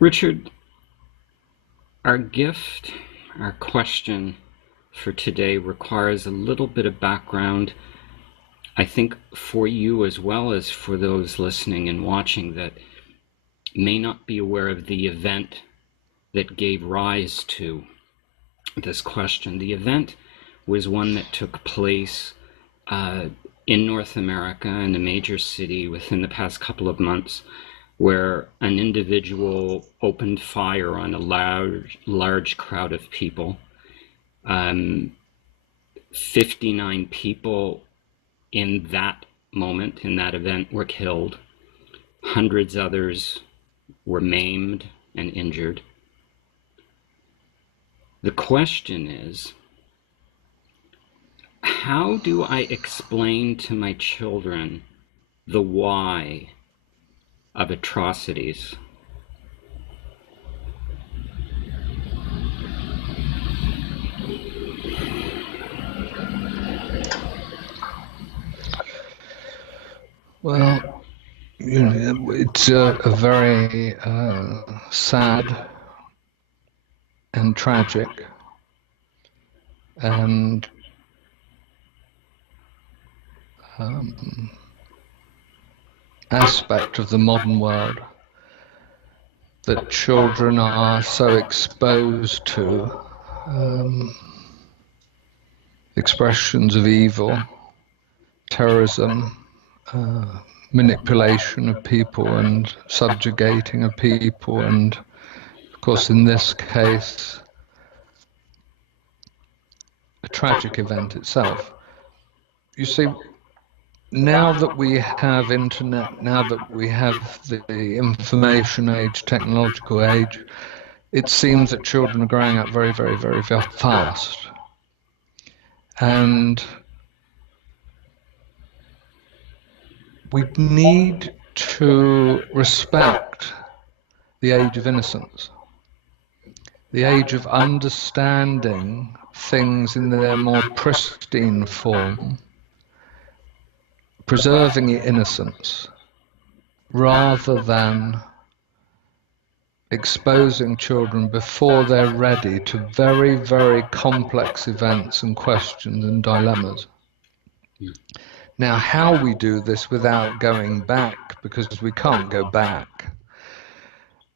Richard, our gift, our question for today requires a little bit of background, I think, for you as well as for those listening and watching that may not be aware of the event that gave rise to this question. The event was one that took place in North America, in a major city, within the past couple of months, where an individual opened fire on a large crowd of people. 59 people in that moment, in that event, were killed. Hundreds others were maimed and injured. The question is, how do I explain to my children the why of atrocities? Well, it's a very sad and tragic and aspect of the modern world that children are so exposed to expressions of evil, terrorism, manipulation of people and subjugating of people, and of course in this case a tragic event itself. You see, now that we have internet, now that we have the information age, technological age, it seems that children are growing up very, very, very, very fast. And we need to respect the age of innocence, the age of understanding things in their more pristine form, preserving the innocence, rather than exposing children before they're ready to very, very complex events and questions and dilemmas. Now, how we do this without going back, because we can't go back.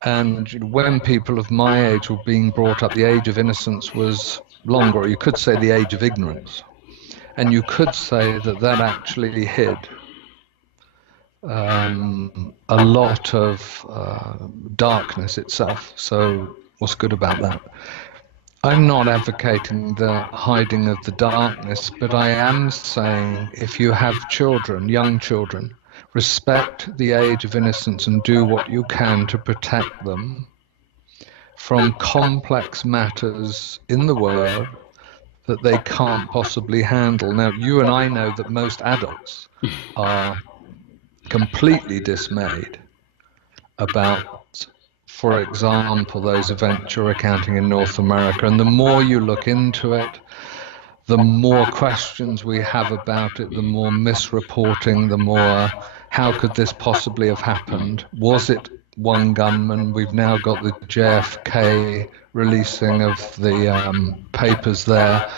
And when people of my age were being brought up, the age of innocence was longer, or you could say the age of ignorance. And you could say that that actually hid a lot of darkness itself. So what's good about that? I'm not advocating the hiding of the darkness, but I am saying if you have children, young children, respect the age of innocence and do what you can to protect them from complex matters in the world that they can't possibly handle. Now, you and I know that most adults are completely dismayed about, for example, those events you're recounting in North America. And the more you look into it, the more questions we have about it, the more misreporting, the more, how could this possibly have happened? Was it one gunman? We've now got the JFK releasing of the papers there.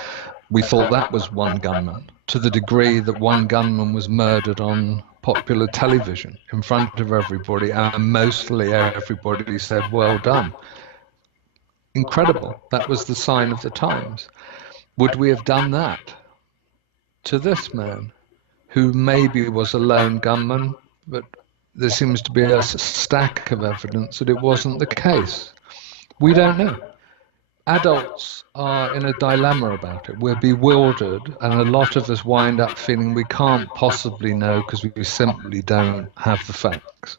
We thought that was one gunman, to the degree that one gunman was murdered on popular television in front of everybody, and mostly everybody said, well done. Incredible. That was the sign of the times. Would we have done that to this man, who maybe was a lone gunman, but there seems to be a stack of evidence that it wasn't the case? We don't know. Adults are in a dilemma about it. We're bewildered, and a lot of us wind up feeling we can't possibly know because we simply don't have the facts.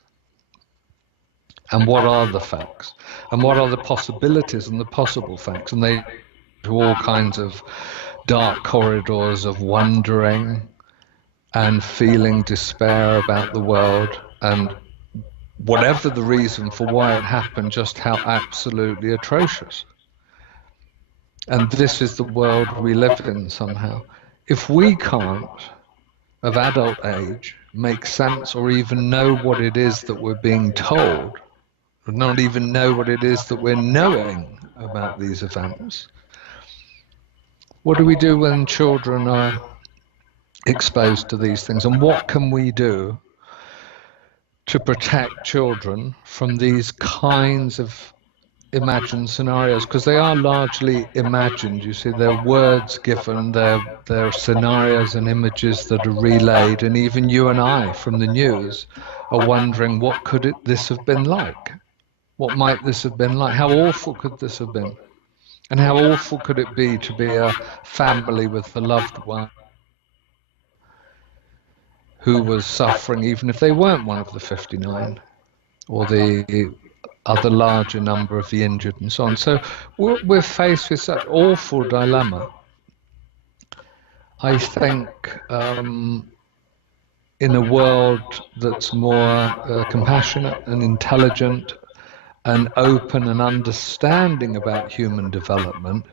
And what are the facts? And what are the possibilities and the possible facts? And they to all kinds of dark corridors of wondering and feeling despair about the world, and whatever the reason for why it happened, just how absolutely atrocious. And this is the world we live in somehow. If we can't, of adult age, make sense or even know what it is that we're being told, not even know what it is that we're knowing about these events. What do we do when children are exposed to these things, and what can we do to protect children from these kinds of imagined scenarios? Because they are largely imagined. You see, they're words given, they're scenarios and images that are relayed, and even you and I from the news are wondering, what could this have been like? What might this have been like? How awful could this have been? And how awful could it be to be a family with a loved one who was suffering, even if they weren't one of the 59 or the other larger number of the injured and so on? So we're faced with such awful dilemma. I think in a world that's more compassionate and intelligent and open and understanding about human development,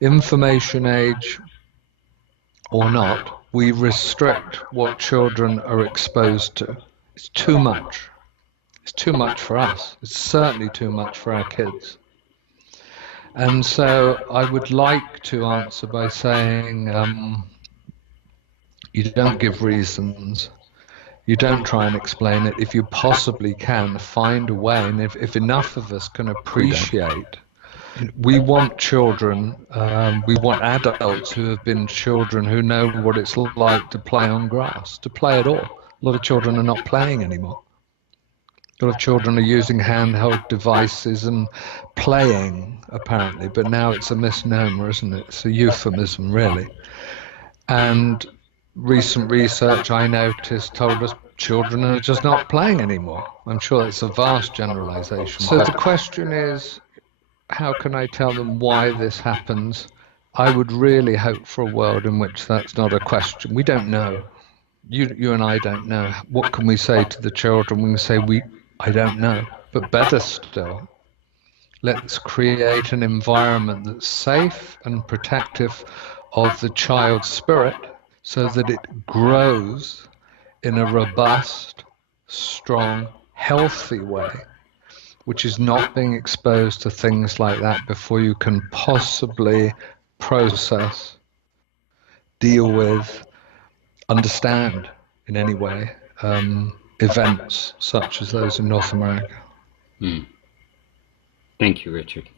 information age or not, we restrict what children are exposed to. It's too much. It's too much for us. It's certainly too much for our kids. And so I would like to answer by saying, you don't give reasons. You don't try and explain it. If you possibly can, find a way. And if enough of us can appreciate, we want children, we want adults who have been children, who know what it's like to play on grass, to play at all. A lot of children are not playing anymore. A lot of children are using handheld devices and playing, apparently, but now it's a misnomer, isn't it? It's a euphemism, really. And recent research, I noticed, told us children are just not playing anymore. I'm sure that's a vast generalization. So the question is, how can I tell them why this happens? I would really hope for a world in which that's not a question. We don't know. You and I don't know. What can we say to the children? We can say, I don't know. But better still, let's create an environment that's safe and protective of the child's spirit so that it grows in a robust, strong, healthy way, which is not being exposed to things like that before you can possibly process, deal with, understand in any way events such as those in North America. Thank you, Richard.